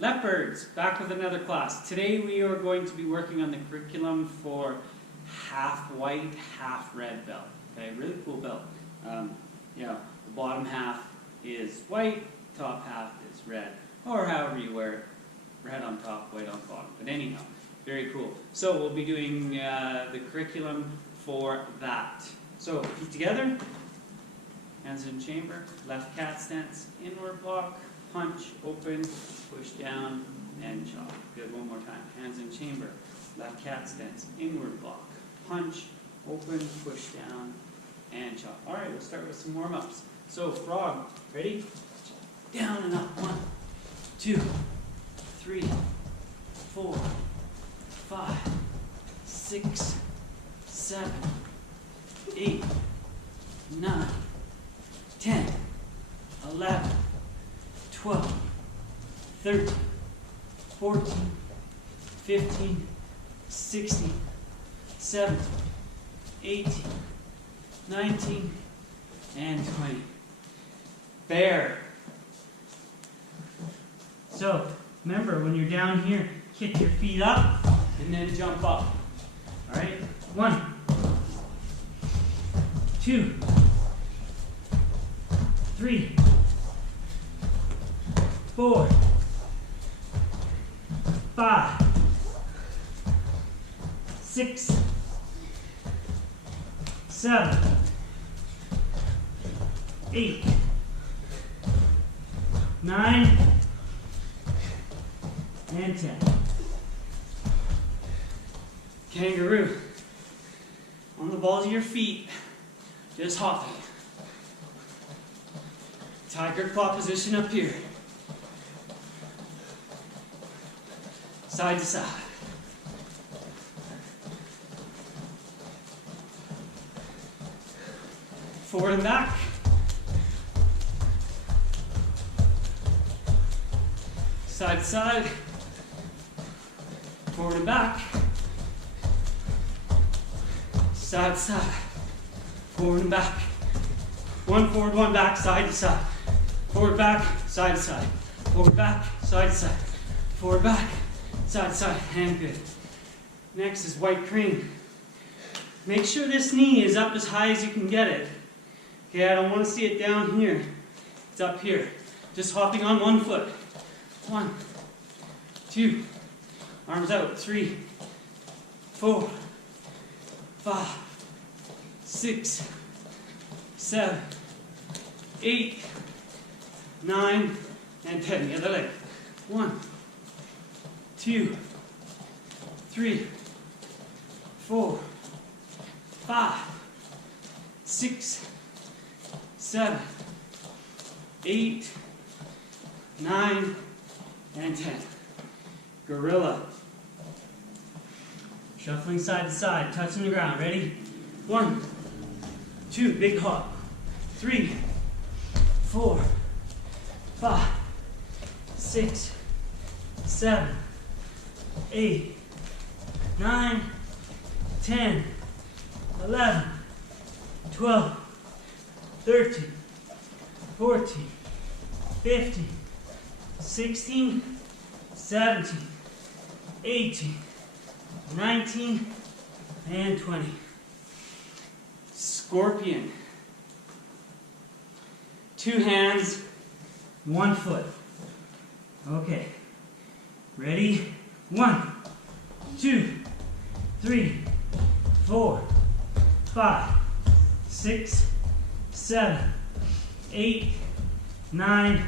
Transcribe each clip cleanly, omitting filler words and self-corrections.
Leopards, back with another class. Today we are going to be working on the curriculum for half white, half red belt. Okay, really cool belt. The bottom half is white, top half is red, or however you wear it. Red on top, white on bottom. But anyhow, very cool. So we'll be doing the curriculum for that. So feet together, hands in chamber, left cat stance, inward block, punch, open, push down, and chop. Good, one more time. Hands in chamber, left cat stance, inward block, punch, open, push down, and chop. All right, we'll start with some warm-ups. So frog, ready? Down and up. 1, 2, 3, 4, 5, 6, 7, 8, 9, 10, 11, 12, 13, 14, 15, 16, 17, 18, 19, and 20. Bear. So, remember, when you're down here, kick your feet up and then jump up. All right? 1, 2, 3, 4, 5, 6, 7, 8, 9, and 10. Kangaroo. On the balls of your feet, just hopping. Tiger claw position up here. Side to side. Forward and back. Side to side. Forward and back. Side to side. Forward and back. One forward, one back, side to side. Forward, back, side to side. Forward, back, side to side. Forward, back, side to side. And good. Next is white crane. Make sure this knee is up as high as you can get it. Okay, I don't want to see it down here. It's up here. Just hopping on one foot. 1, 2, arms out. 3, 4, 5, 6, 7, 8, 9, and 10. The other leg. 1, 2, 3, 4, 5, 6, 7, 8, 9, and 10. Gorilla. Shuffling side to side, touching the ground. Ready? 1, 2, big hop. 3, 4, 5, 6, 7, 8, 9, 10, 11, 12, 13, 14, 15, 16, 17, 18, 19, and 20. Scorpion. 2 hands, 1 foot. Okay. Ready? 1, 2, 3, 4, 5, 6, 7, 8, 9,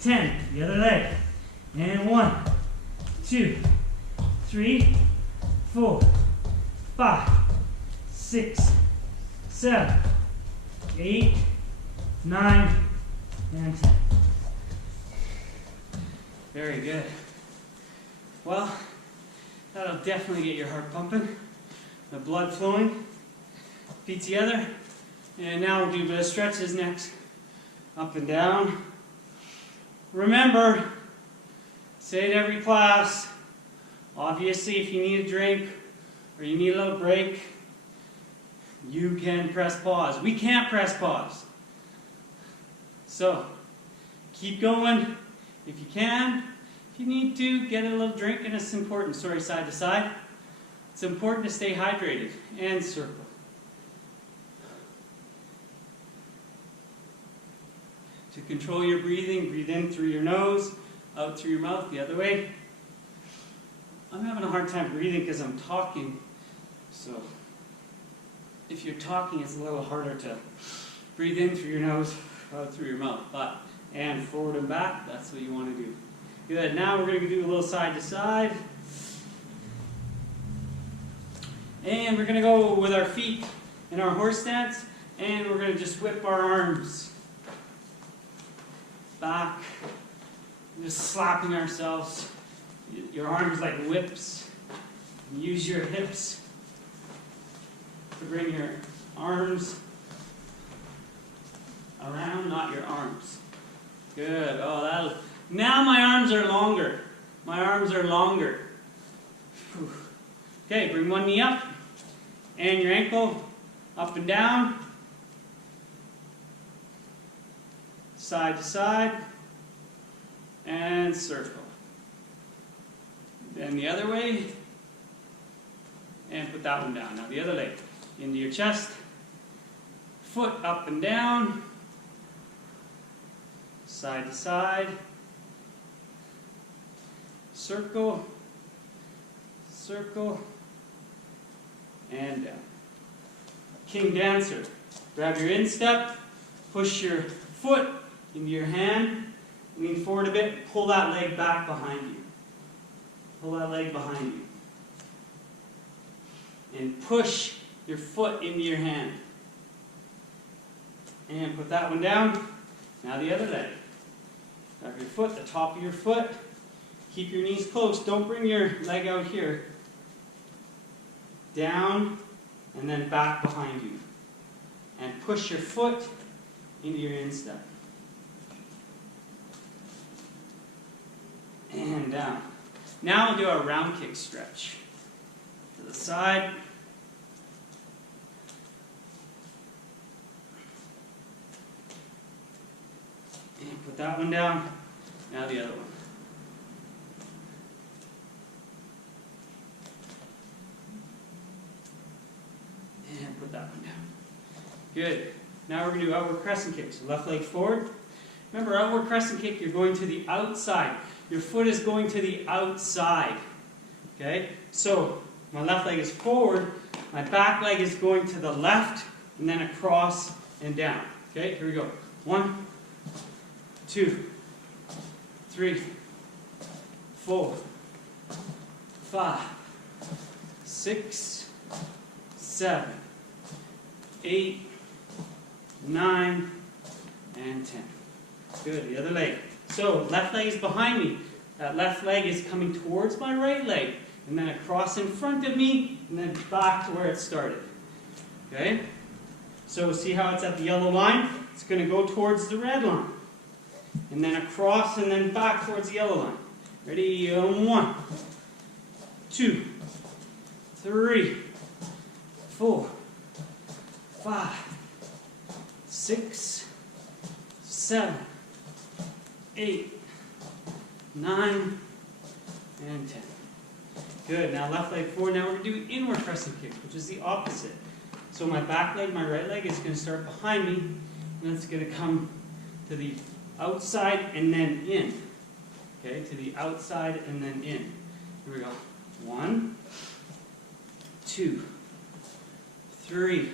10. The other leg. And 1, 2, 3, 4, 5, 6, 7, 8, 9, and 10. Very good. Well, that'll definitely get your heart pumping, the blood flowing. Feet together. And now we'll do a bit of stretches next. Up and down. Remember, say it every class. Obviously, if you need a drink or you need a little break, you can press pause. We can't press pause. So, keep going if you can. If you need to, get a little drink, and it's important. Sorry, side to side. It's important to stay hydrated. And circle. To control your breathing, breathe in through your nose, out through your mouth, the other way. I'm having a hard time breathing because I'm talking. So if you're talking, it's a little harder to breathe in through your nose, out through your mouth. And forward and back, that's what you want to do. Good. Now we're going to do a little side to side. And we're going to go with our feet in our horse stance. And we're going to just whip our arms back. Just slapping ourselves. Your arms like whips. Use your hips to bring your arms around, not your arms. Good. Oh, that'll. Now my arms are longer. My arms are longer. Whew. Okay, bring one knee up and your ankle up and down, side to side, and circle. Then the other way, and put that one down. Now the other leg into your chest, foot up and down, side to side, circle, circle, and down. King Dancer. Grab your instep, push your foot into your hand, lean forward a bit, pull that leg back behind you. Pull that leg behind you. And push your foot into your hand. And put that one down. Now the other leg. Grab your foot, the top of your foot. Keep your knees close. Don't bring your leg out here. Down and then back behind you. And push your foot into your instep. And down. Now we'll do our round kick stretch. To the side. And put that one down. Now the other one. And put that one down. Good. Now we're going to do outward crescent kick. So left leg forward. Remember, outward crescent kick, you're going to the outside. Your foot is going to the outside. Okay? So my left leg is forward. My back leg is going to the left and then across and down. Okay? Here we go. 1, 2, 3, 4, 5, 6, 7, 8, 9, and 10. Good. The other leg. So left leg is behind me. That left leg is coming towards my right leg. And then across in front of me, and then back to where it started. Okay? So see how it's at the yellow line? It's going to go towards the red line. And then across and then back towards the yellow line. Ready? 1, 2, 3, 4, 5, 6, 7, 8, 9, and 10. Good. Now left leg forward. Now we're going to do inward crescent kick, which is the opposite. So my back leg, my right leg is going to start behind me, and it's going to come to the outside and then in. Okay, to the outside and then in. Here we go. 1, 2, 3,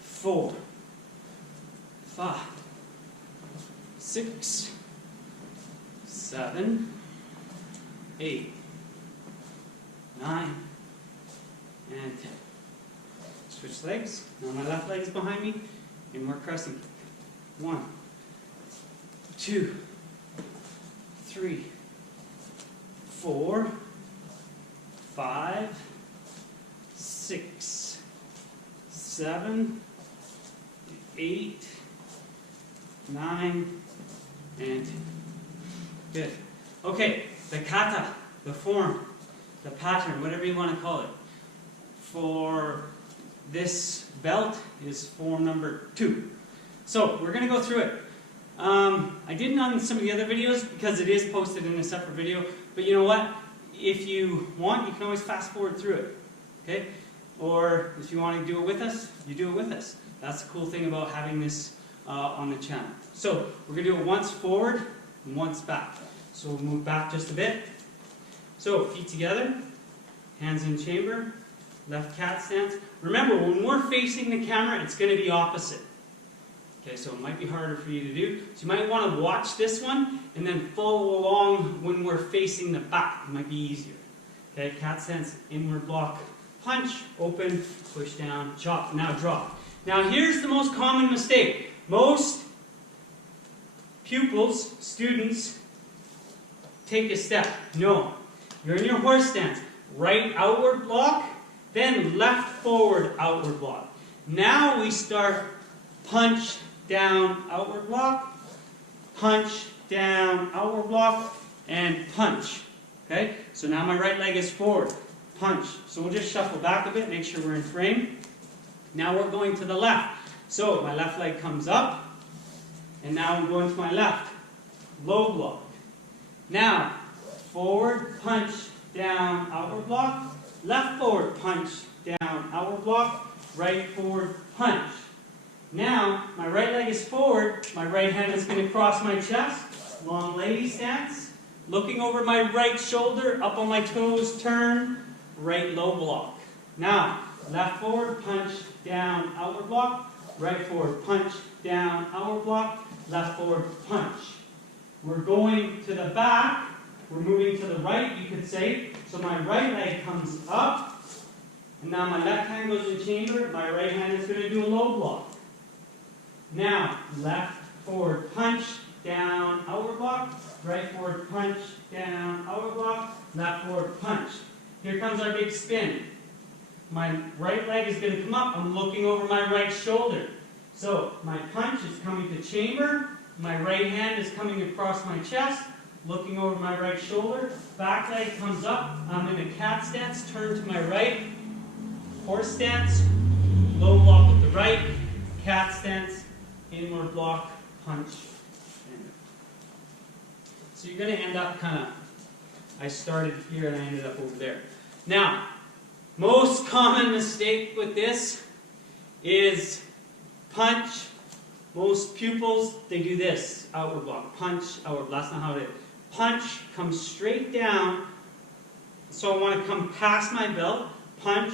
4, 5, 6, 7, 8, 9, and 10. Switch legs. Now my left leg is behind me. Inward crescent kick. 1, 2, 3, 4, 5, 6, 7, 8, 9, and 10. Good. Okay, the kata, the form, the pattern, whatever you want to call it, for this belt is form number 2. So we're going to go through it. I didn't on some of the other videos because it is posted in a separate video, but you know what? If you want, you can always fast forward through it, okay? Or if you want to do it with us, you do it with us. That's the cool thing about having this on the channel. So we're going to do it once forward and once back. So we'll move back just a bit. So feet together, hands in chamber, left cat stance. Remember, when we're facing the camera, it's going to be opposite. Okay, so it might be harder for you to do. So you might want to watch this one and then follow along when we're facing the back. It might be easier. Okay, cat stance, inward block, punch, open, push down, chop. Now drop. Now here's the most common mistake. Most pupils, students, take a step. No. You're in your horse stance. Right outward block, then left forward outward block. Now we start punch, down, outward block, punch, down, outward block, and punch. Okay? So now my right leg is forward. Punch. So we'll just shuffle back a bit, make sure we're in frame. Now we're going to the left. So my left leg comes up, and now I'm going to my left. Low block. Now, forward, punch, down, outward block. Left forward, punch, down, outward block. Right forward, punch. Now, my right leg is forward, my right hand is going to cross my chest, long lady stance, looking over my right shoulder, up on my toes, turn, right low block. Now, left forward, punch, down, outward block, right forward, punch, down, outward block, left forward, punch. We're going to the back, we're moving to the right, you could say, so my right leg comes up, and now my left hand goes in chamber, my right hand is going to do a low block. Now, left forward punch, down, outward block, right forward punch, down, outward block, left forward punch. Here comes our big spin. My right leg is going to come up, I'm looking over my right shoulder. So, my punch is coming to chamber, my right hand is coming across my chest, looking over my right shoulder, back leg comes up, I'm in a cat stance, turn to my right, horse stance, low block with the right, cat stance, inward block, punch, and so you're going to end up kind of, I started here and I ended up over there. Now, most common mistake with this is punch. Most pupils, they do this, outward block, punch, outward block. That's not how it is. Punch comes straight down, so I want to come past my belt, punch,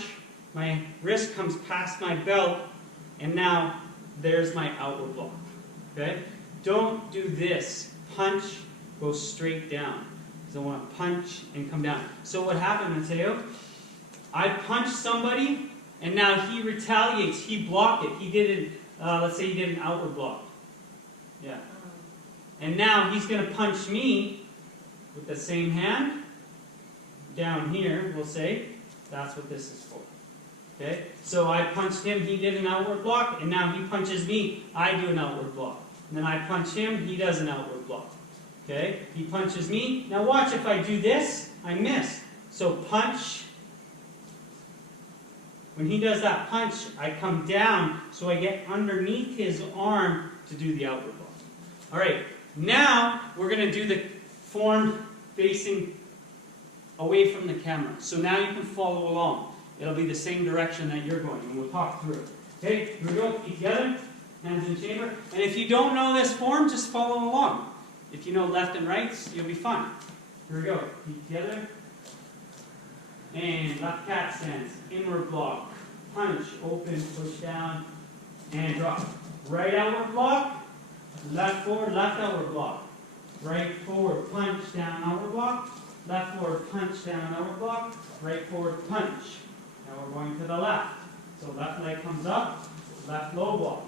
my wrist comes past my belt, and now there's my outward block. Okay? Don't do this. Punch, go straight down. Because I want to punch and come down. So what happened, Mateo? I punched somebody, and now he retaliates. He blocked it. He did it, let's say he did an outward block. Yeah. And now he's going to punch me with the same hand. Down here, we'll say. That's what this is for. Okay? So I punched him, he did an outward block, and now he punches me, I do an outward block. And then I punch him, he does an outward block. Okay? He punches me. Now watch, if I do this, I miss. So punch. When he does that punch, I come down, so I get underneath his arm to do the outward block. Alright, now we're going to do the form facing away from the camera. So now you can follow along. It'll be the same direction that you're going, and we'll talk through it. Okay, here we go. Feet together, hands in chamber. And if you don't know this form, just follow along. If you know left and rights, you'll be fine. Here we go. Feet together. And left cat stance. Inward block. Punch. Open. Push down. And drop. Right outward block. Left forward. Left outward block. Right forward. Punch. Down. Outward block. Left forward. Punch. Down. Outward block. Right forward. Punch. Now we're going to the left. So left leg comes up, left low block.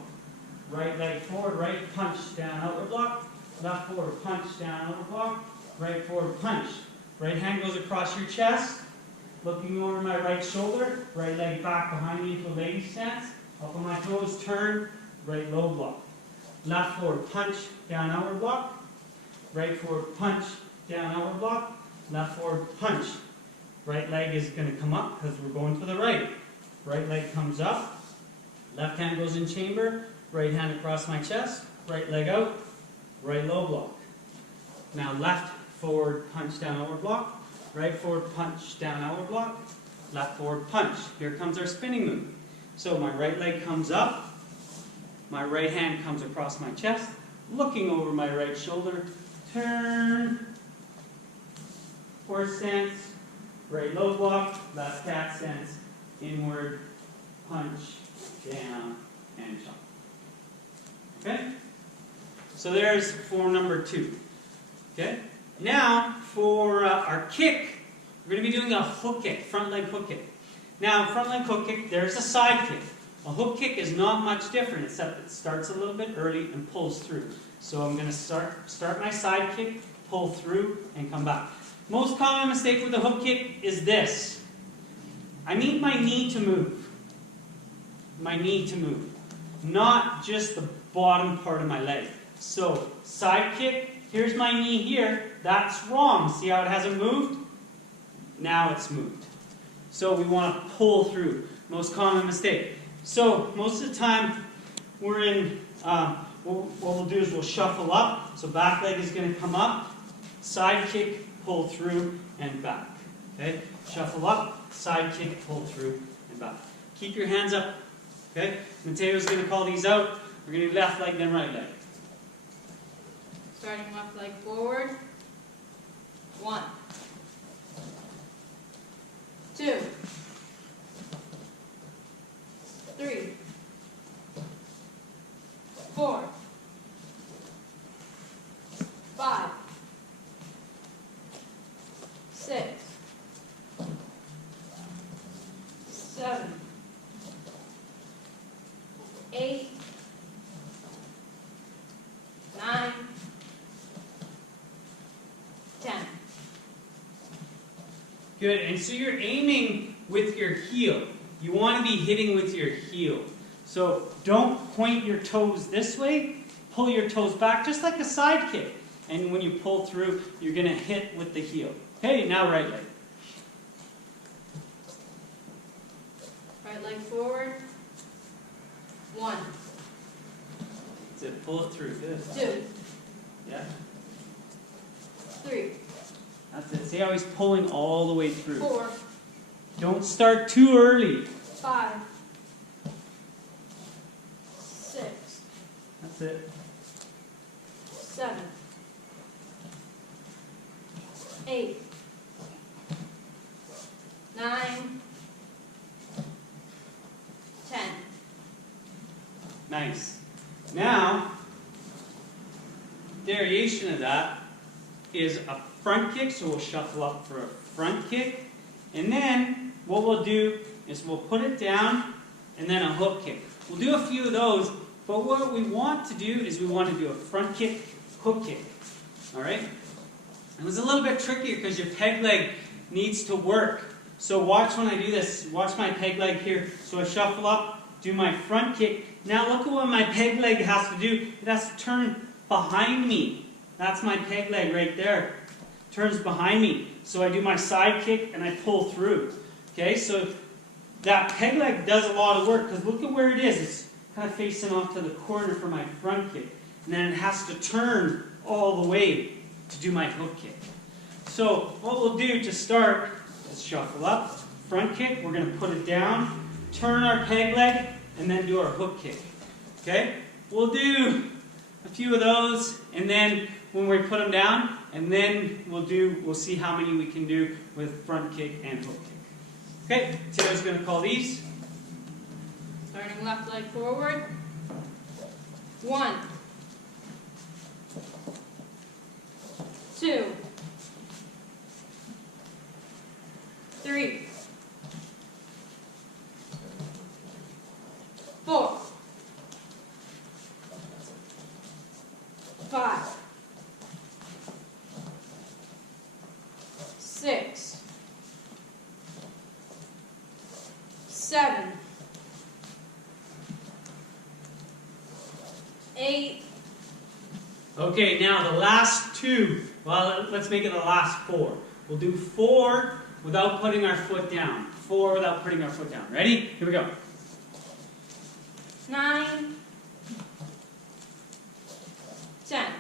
Right leg forward, right punch, down, outward block. Left forward, punch, down, outward block. Right forward, punch. Right hand goes across your chest, looking over my right shoulder. Right leg back behind me into a lady stance. Up on my toes, turn, right low block. Left forward, punch, down, outward block. Right forward, punch, down, outward block. Left forward, punch. Right leg is going to come up because we're going to the right. Right leg comes up. Left hand goes in chamber. Right hand across my chest. Right leg out. right low block. Now left forward punch down outward block, right forward punch down outward block, left forward punch. Here comes our spinning move. So my right leg comes up, my right hand comes across my chest, looking over my right shoulder, turn, horse stance, right low block, left cat stance, inward, punch, down, and jump. Okay? So there's form number 2. Okay? Now, for our kick, we're going to be doing a hook kick, front leg hook kick. Now, front leg hook kick, there's a side kick. A hook kick is not much different, except it starts a little bit early and pulls through. So I'm going to start my side kick, pull through, and come back. Most common mistake with a hook kick is this. I need my knee to move. My knee to move. Not just the bottom part of my leg. So, side kick, here's my knee here. That's wrong. See how it hasn't moved? Now it's moved. So we want to pull through. Most common mistake. So, most of the time, we're in, what we'll do is we'll shuffle up. So back leg is going to come up. Side kick, pull through, and back. Okay? Shuffle up, side kick, pull through, and back. Keep your hands up. Okay? Mateo's going to call these out. We're going to do left leg, then right leg. Starting left leg forward. 1, 2, 3, 4, 5, 6, 7, 8, 9, 10. Good. And so you're aiming with your heel. You want to be hitting with your heel. So don't point your toes this way. Pull your toes back just like a side kick. And when you pull through, you're going to hit with the heel. Okay, now right leg. Right leg forward. 1, That's it. Pull it through. Good. 2, Yeah. 3, That's it. See how he's pulling all the way through. 4, Don't start too early. 5, 6, That's it. 7, 8, 9, 10. Nice. Now, variation of that is a front kick, so we'll shuffle up for a front kick. And then what we'll do is we'll put it down and then a hook kick. We'll do a few of those, but what we want to do is we want to do a front kick, hook kick. Alright? It was a little bit trickier because your peg leg needs to work. So watch when I do this. Watch my peg leg here. So I shuffle up, do my front kick. Now look at what my peg leg has to do. It has to turn behind me. That's my peg leg right there. Turns behind me. So I do my side kick and I pull through. Okay, so that peg leg does a lot of work because look at where it is. It's kind of facing off to the corner for my front kick. And then it has to turn all the way to do my hook kick. So what we'll do to start is shuffle up, front kick, we're going to put it down, turn our peg leg, and then do our hook kick. Okay? We'll do a few of those, and then when we put them down, and then we'll see how many we can do with front kick and hook kick. Okay, Tito's going to call these. Starting left leg forward. 1, 2, 3, 4, 5, 6, 7, 8. Okay, now the last two, well, let's make it the last 4. We'll do 4 without putting our foot down. 4 without putting our foot down. Ready? Here we go. 9, 10,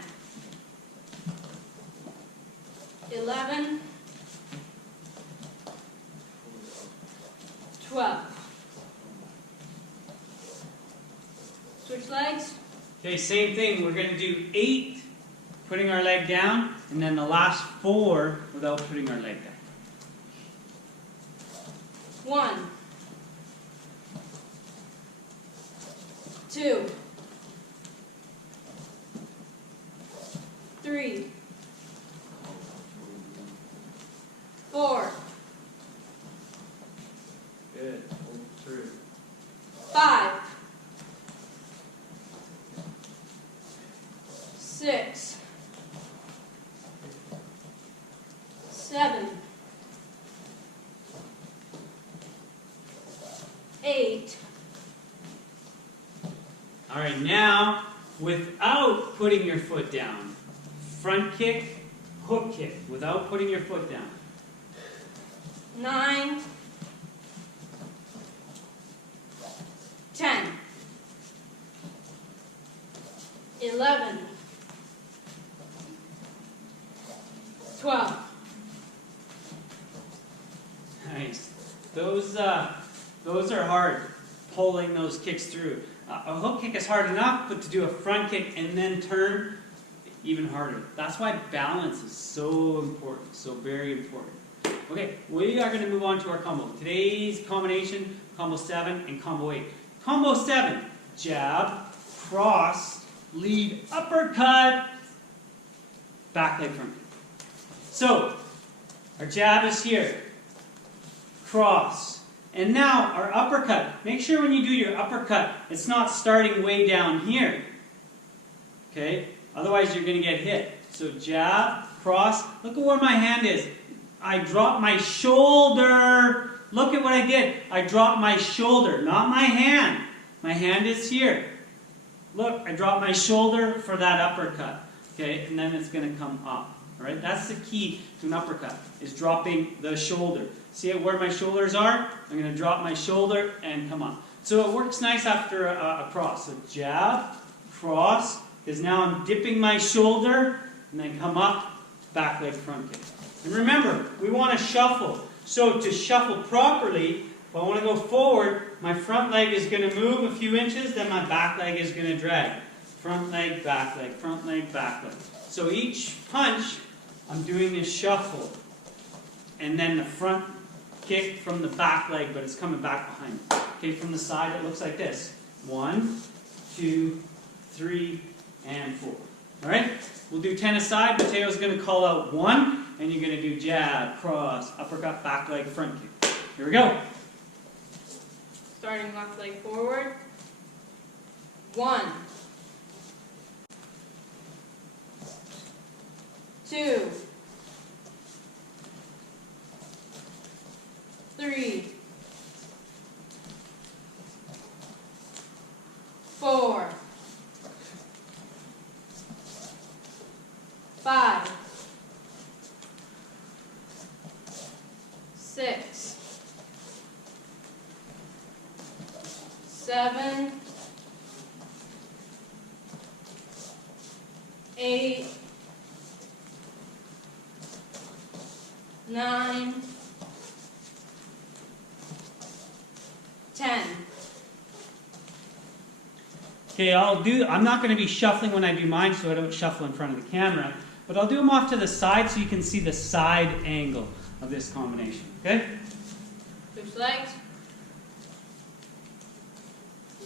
11, 12. Switch legs. Okay, same thing. We're going to do 8, putting our leg down, and then the last 4 without putting our leg down. 1, 2, 3, 4, Good. Hold through. 5, 6, 7, 8. All right, now, without putting your foot down, front kick, hook kick, without putting your foot down. 9, 10, 11, 12. Nice. Those are hard, pulling those kicks through. A hook kick is hard enough, but to do a front kick and then turn, even harder. That's why balance is so important, so very important. Okay, we are going to move on to our combo. Today's combination, combo 7 and combo 8. Combo 7, jab, cross, lead, uppercut, back leg front kick. So, our jab is here, cross, and now our uppercut. Make sure when you do your uppercut, it's not starting way down here. Okay? Otherwise you're going to get hit. So jab, cross. Look at where my hand is. I dropped my shoulder. Look at what I did. I dropped my shoulder, not my hand. My hand is here. Look, I dropped my shoulder for that uppercut. Okay? And then it's going to come up. Alright? That's the key to an uppercut, is dropping the shoulder. See where my shoulders are? I'm going to drop my shoulder and come up. So it works nice after a cross. So jab, cross, because now I'm dipping my shoulder, and then come up, back leg front kick. And remember, we want to shuffle. So to shuffle properly, if I want to go forward, my front leg is going to move a few inches, then my back leg is going to drag. Front leg, back leg, front leg, back leg. So each punch, I'm doing this shuffle. And then the front kick from the back leg, but it's coming back behind. Okay, from the side it looks like this. 1, 2, 3, and 4. Alright? We'll do 10 aside. Mateo's going to call out 1, and you're going to do jab, cross, uppercut, back leg, front kick. Here we go. Starting left leg forward. 1, 2, 3, 4, 5, 6, 7, 8, 9, 10. Okay, I'm not going to be shuffling when I do mine, so I don't shuffle in front of the camera, but I'll do them off to the side so you can see the side angle of this combination, okay? Switch legs.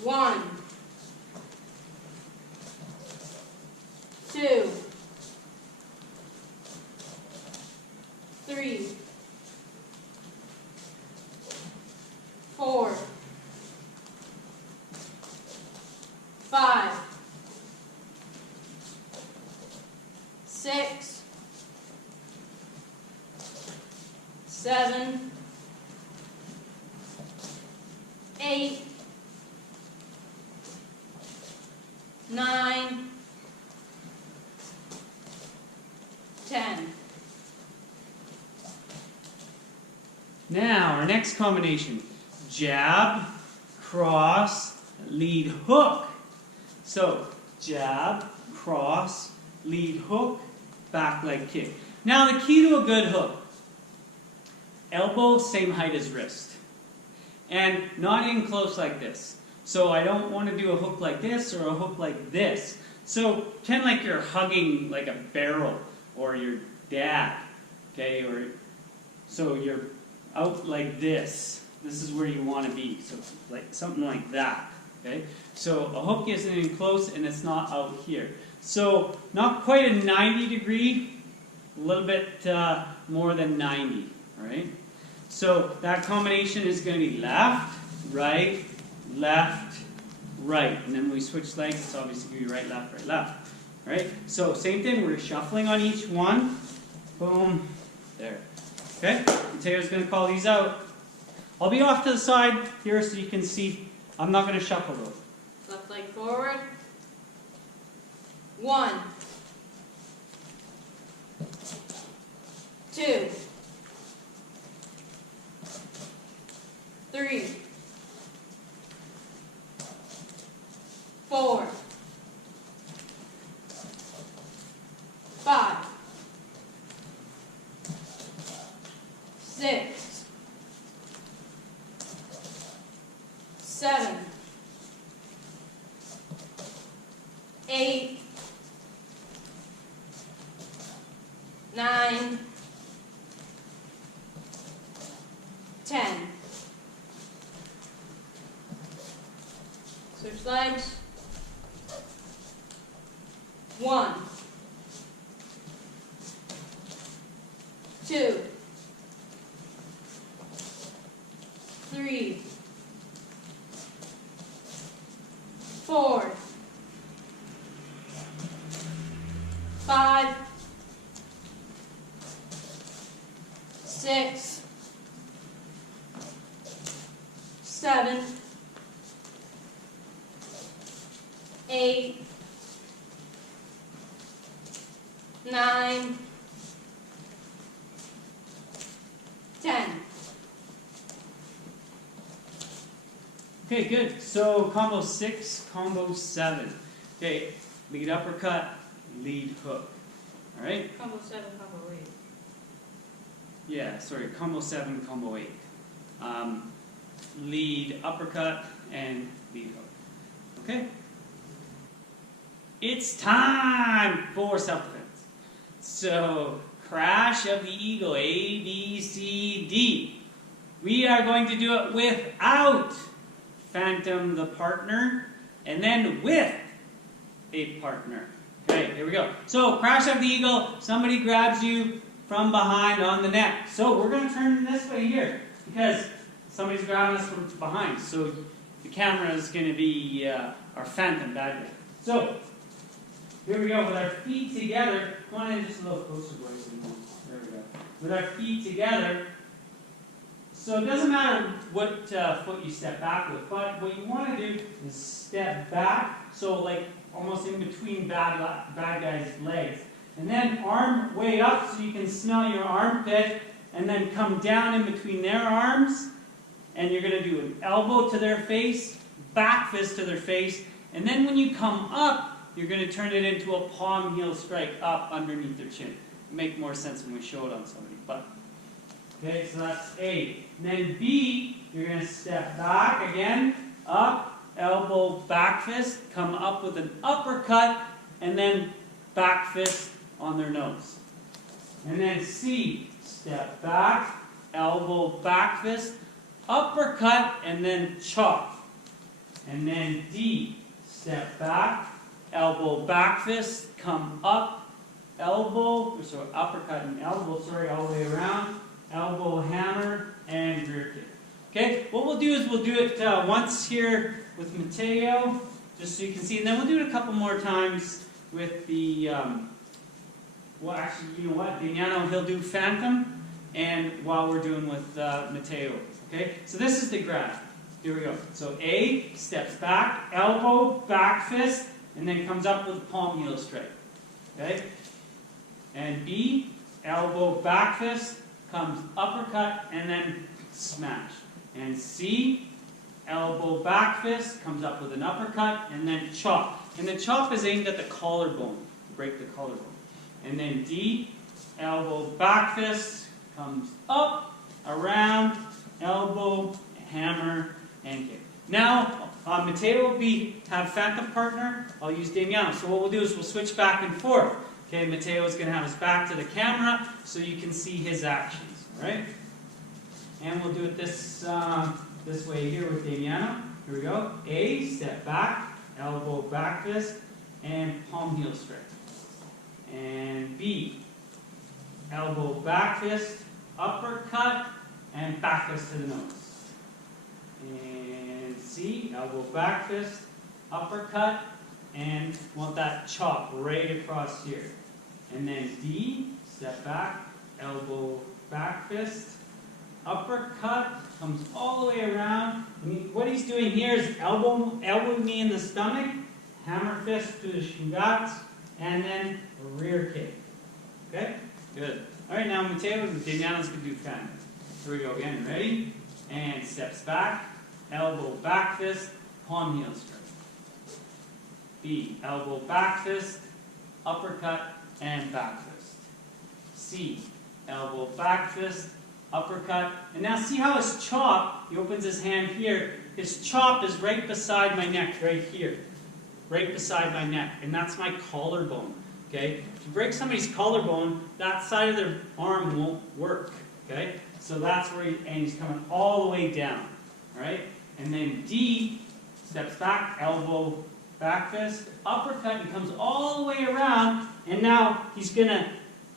1, 2, 3, 4, 5, 6, 7, 8, 9, 10. Now, our next combination. Jab, cross, lead, hook. So, jab, cross, lead, hook, back leg kick. Now the key to a good hook. Elbow same height as wrist. And not in close like this. So I don't want to do a hook like this or a hook like this. So pretend like you're hugging like a barrel or your dad. Okay, or so you're out like this. This is where you want to be. So like something like that. Okay? So a hook isn't in close and it's not out here. So not quite a 90 degree, a little bit more than 90. Alright? So that combination is going to be left, right, left, right. And then when we switch legs, it's obviously going to be right, left. Right? So same thing, we're shuffling on each one. Boom. There. Okay? And Taylor's going to call these out. I'll be off to the side here so you can see. I'm not going to shuffle those. Left leg forward. 1, 2, 3, 4, 5, 6, 7, 8, 9, 10. Switch legs. 1, 2, 3, 4, 5, 6, 7, 8, 9, 10. Okay, good. So combo 6, combo 7. Okay, lead uppercut, lead hook. Alright? Combo 7, combo 8. Yeah, sorry, combo 7, combo 8. Lead uppercut and lead hook. Okay? It's time for self-defense. So, crash of the eagle, A, B, C, D. We are going to do it without phantom the partner, and then with a partner. Okay, here we go. So, crash of the eagle, somebody grabs you from behind on the neck. So, we're going to turn this way here, because somebody's grabbing us from behind. So, the camera is going to be our phantom bad guy. So, here we go with our feet together. Come on in just a little closer, boys. There we go. With our feet together. So it doesn't matter what foot you step back with, but what you want to do is step back, so like almost in between bad guy's legs. And then arm way up so you can smell your armpit, and then come down in between their arms. And you're going to do an elbow to their face, back fist to their face, and then when you come up, you're going to turn it into a palm heel strike up underneath their chin. It'll make more sense when we show it on somebody. But okay, so that's A. And then B, you're going to step back again, up, elbow, back fist, come up with an uppercut, and then back fist on their nose. And then C, step back, elbow, back fist, uppercut, and then chop. And then D, step back, elbow, back fist, come up, elbow, so uppercut and elbow, sorry, all the way around, elbow, hammer, and rear kick. Okay, what we'll do is we'll do it once here with Mateo, just so you can see, and then we'll do it a couple more times with the, well actually, you know what, Damiano, he'll do phantom, and while we're doing with Mateo. Okay, so this is the grab. Here we go. So A, steps back, elbow, back fist, and then comes up with a palm heel strike. Okay? And B, elbow, back fist, comes uppercut, and then smash. And C, elbow, back fist, comes up with an uppercut, and then chop. And the chop is aimed at the collarbone, break the collarbone. And then D, elbow, back fist, comes up, around, elbow, hammer, and kick. Now, Mateo will have phantom partner. I'll use Damiano. So what we'll do is we'll switch back and forth. Okay, Mateo is going to have his back to the camera so you can see his actions. All right? And we'll do it this way here with Damiano. Here we go. A, step back, elbow, back fist, and palm heel strike. And B, elbow, back fist, uppercut, and back fist to the nose. And C, elbow, back fist, uppercut, and want that chop right across here. And then D, step back, elbow, back fist, uppercut, comes all the way around. What he's doing here is elbowing me in the stomach, hammer fist to the shingats, and then a rear kick. Okay? Good. All right, now Mateo and Damiano's going to do 10. Here we go again. Ready? And steps back, elbow, back fist, palm heel strike. B, elbow, back fist, uppercut, and back fist. C, elbow, back fist, uppercut. And now see how his chop, he opens his hand here, his chop is right beside my neck, right here. Right beside my neck. And that's my collarbone. Okay? If you break somebody's collarbone, that side of their arm won't work. Okay? So that's where he's coming all the way down. Alright? And then D, steps back, elbow, back fist, uppercut, he comes all the way around, and now he's going to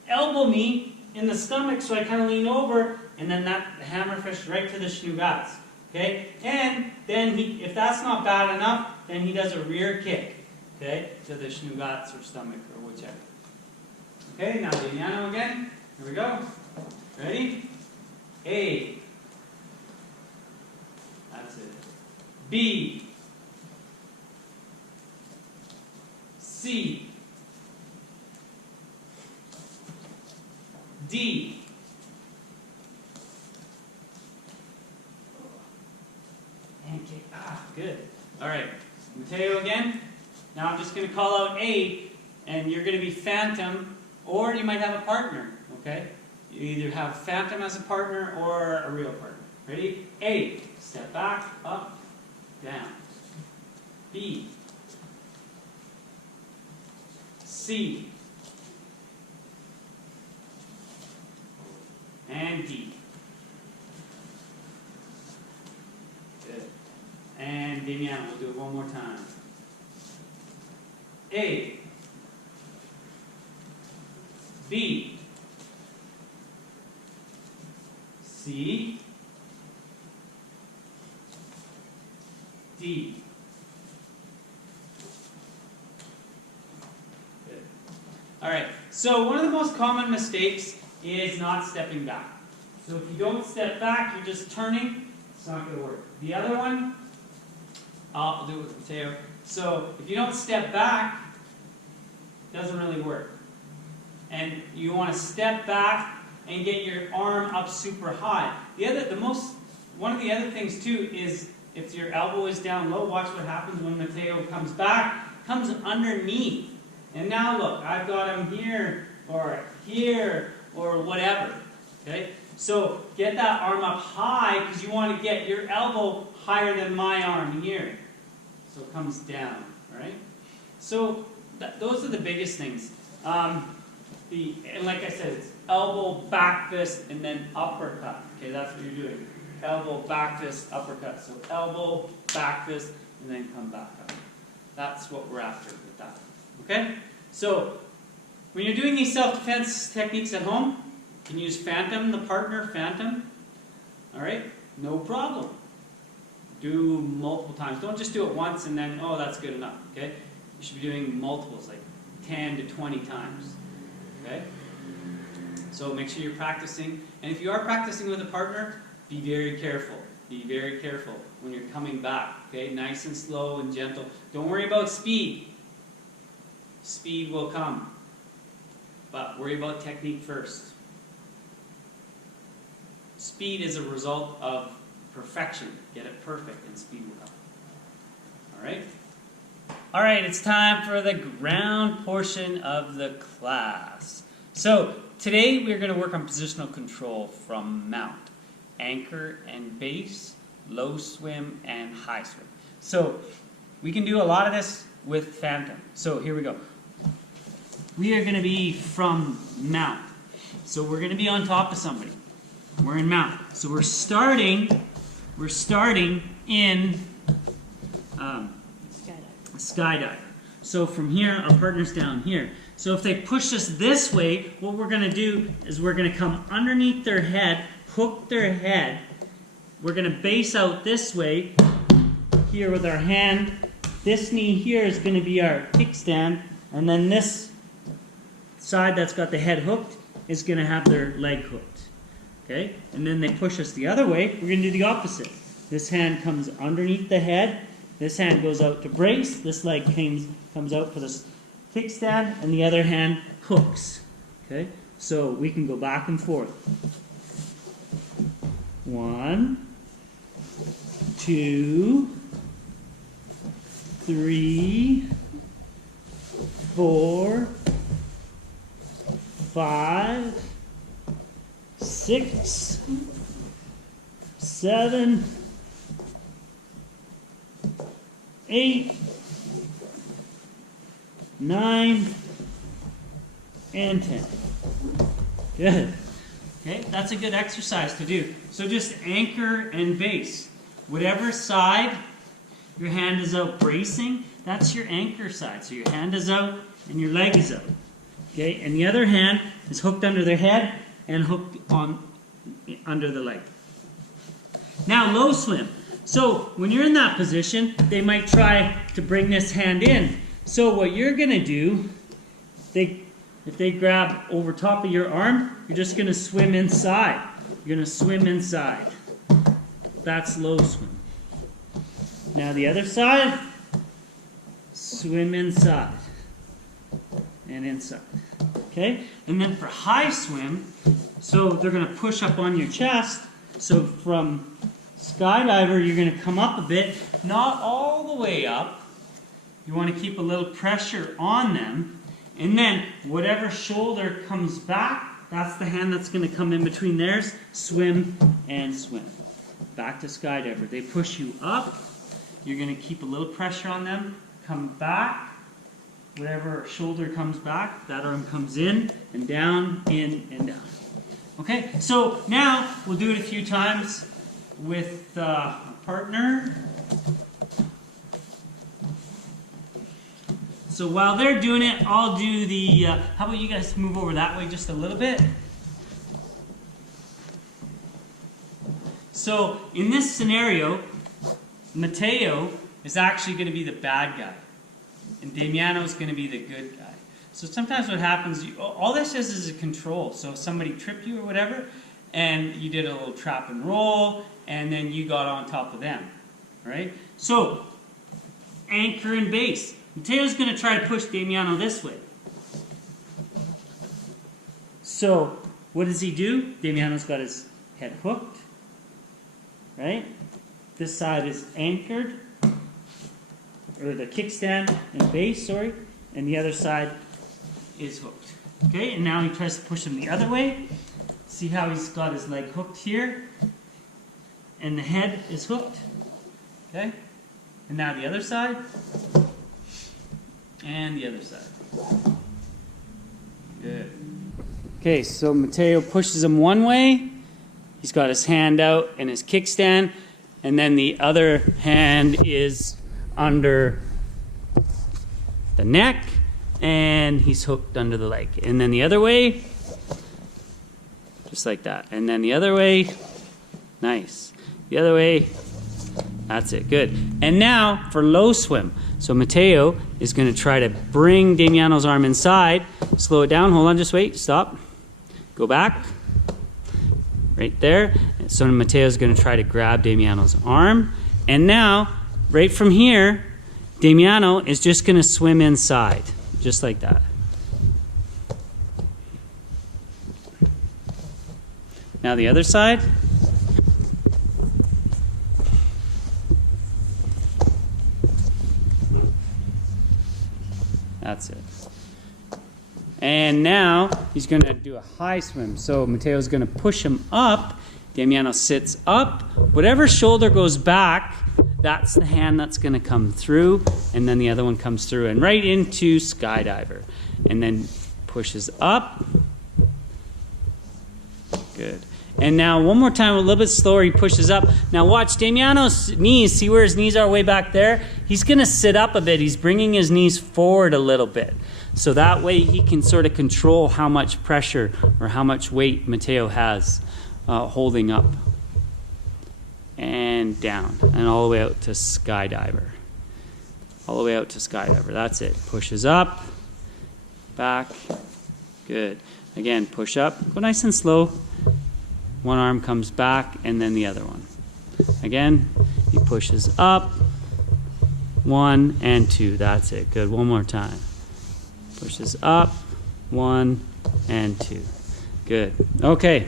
elbow me in the stomach so I kind of lean over, and then that hammer fist right to the shingats. Okay? And then if that's not bad enough, then he does a rear kick. Okay? To the shingats or stomach or whichever. Okay, now Damiano again. Here we go. Ready? A. That's it. B. C. D. And kick. Ah, good. All right. Mateo again. Now I'm just going to call out A, and you're going to be phantom, or you might have a partner. Okay? You either have phantom as a partner or a real partner. Ready? A. Step back, up, down. B. C. And D. Good. And Damiano, we'll do it one more time. A. B. C. D. Good. All right, so one of the most common mistakes is not stepping back. So if you don't step back, you're just turning, it's not going to work. The other one, I'll do it with Mateo. So if you don't step back, it doesn't really work. And you want to step back and get your arm up super high. One of the other things too is if your elbow is down low, watch what happens when Mateo comes back, comes underneath. And now look, I've got him here, or whatever. Okay? So get that arm up high because you want to get your elbow higher than my arm here. So it comes down. Alright? So those are the biggest things. And like I said, it's elbow, back fist, and then uppercut. Okay, that's what you're doing. Elbow, back fist, uppercut. So elbow, back fist, and then come back up. That's what we're after with that. Okay? So, when you're doing these self-defense techniques at home, you can use phantom, the partner, phantom. Alright? No problem. Do multiple times. Don't just do it once and then, oh, that's good enough. Okay? You should be doing multiples, like 10 to 20 times. Okay? So make sure you're practicing. And if you are practicing with a partner, be very careful. Be very careful when you're coming back. Okay? Nice and slow and gentle. Don't worry about speed. Speed will come. But worry about technique first. Speed is a result of perfection. Get it perfect and speed will come. Alright? Alright, it's time for the ground portion of the class. So today we're going to work on positional control from mount. Anchor and base, low swim, and high swim. So we can do a lot of this with Phantom. So here we go. We are going to be from mount. So we're going to be on top of somebody. We're in mount. So we're starting in skydiver. So from here, our partner's down here. So if they push us this way, what we're going to do is we're going to come underneath their head, hook their head. We're going to base out this way, here with our hand. This knee here is going to be our kickstand, and then this side that's got the head hooked is going to have their leg hooked. Okay? And then they push us the other way, we're going to do the opposite. This hand comes underneath the head, this hand goes out to brace, this leg comes out for the kickstand, and the other hand hooks. Okay? So we can go back and forth. 1, 2, 3, 4, 5, 6, 7, 8, 9, and 10. Good. Okay, that's a good exercise to do. So just anchor and base. Whatever side your hand is out bracing, that's your anchor side. So your hand is out and your leg is out. Okay, and the other hand is hooked under their head and hooked under the leg. Now low swim. So when you're in that position, they might try to bring this hand in. So what you're going to do, if they grab over top of your arm, you're just going to swim inside. You're going to swim inside. That's low swim. Now the other side, swim inside and inside. Okay? And then for high swim, so they're going to push up on your chest. So from skydiver, you're going to come up a bit, not all the way up. You want to keep a little pressure on them. And then whatever shoulder comes back, that's the hand that's going to come in between theirs. Swim and swim. Back to skydiver. They push you up. You're going to keep a little pressure on them. Come back. Whatever shoulder comes back, that arm comes in and down, in and down. Okay, so now we'll do it a few times with a partner. So while they're doing it, I'll do the, how about you guys move over that way just a little bit? So in this scenario, Matteo is actually going to be the bad guy. And Damiano is going to be the good guy. So sometimes what happens, all this is a control. So if somebody tripped you or whatever, and you did a little trap and roll, and then you got on top of them. Right? So, anchor and base. Matteo's going to try to push Damiano this way. So, what does he do? Damiano's got his head hooked. Right? This side is anchored. Or the kickstand and base, sorry. And the other side is hooked. Okay, and now he tries to push him the other way. See how he's got his leg hooked here? And the head is hooked. Okay? And now the other side. And the other side. Good. Okay, so Matteo pushes him one way. He's got his hand out and his kickstand. And then the other hand is under the neck. And he's hooked under the leg. And then the other way. Just like that. And then the other way. Nice. The other way. That's it. Good. And now for low swim. So Matteo is going to try to bring Damiano's arm inside. Slow it down. Hold on. Just wait. Stop. Go back. Right there. So Matteo is going to try to grab Damiano's arm. And now, right from here, Damiano is just going to swim inside. Just like that. Now the other side. That's it. And And now he's going to do a high swim. So Mateo's going to push him up. Damiano sits up. Whatever shoulder goes back, that's the hand that's going to come through. And then the other one comes through and right into skydiver. And then pushes up. Good. And now one more time, a little bit slower, he pushes up. Now watch Damiano's knees. See where his knees are way back there? He's going to sit up a bit. He's bringing his knees forward a little bit. So that way he can sort of control how much pressure or how much weight Mateo has holding up. And down. And all the way out to skydiver. All the way out to skydiver. That's it. Pushes up. Back. Good. Again, push up. Go nice and slow. One arm comes back and then the other one. Again, he pushes up. 1 and 2. That's it. Good. One more time. Pushes up. 1 and 2. Good. Okay.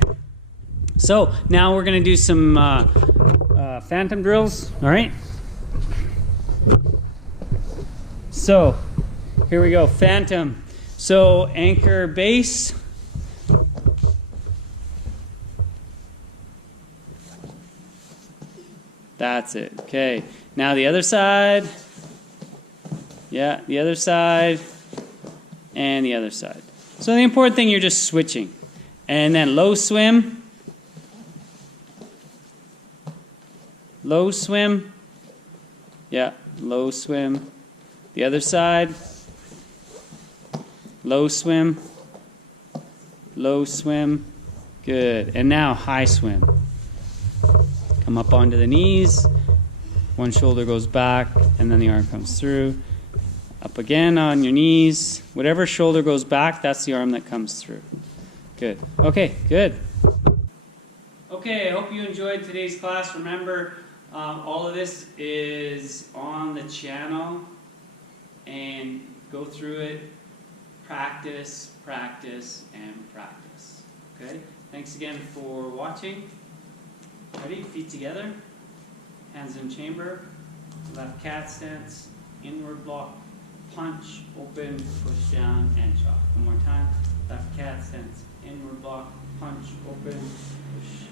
So now we're going to do some phantom drills. All right. So here we go. Phantom. So anchor base. That's it. Okay. Now the other side. Yeah, the other side. And the other side. So the important thing, you're just switching. And then low swim. Low swim. Yeah, low swim. The other side. Low swim. Low swim. Good. And now high swim. Come up onto the knees. One shoulder goes back, and then the arm comes through. Up again on your knees. Whatever shoulder goes back, that's the arm that comes through. Good. Okay, good. Okay, I hope you enjoyed today's class. Remember, all of this is on the channel. And go through it. Practice, practice, and practice. Okay? Thanks again for watching. Ready? Feet together. Hands in chamber. Left cat stance. Inward block. Punch, open, push down, and chop. One more time. Left cat stance. Inward block. Punch, open, push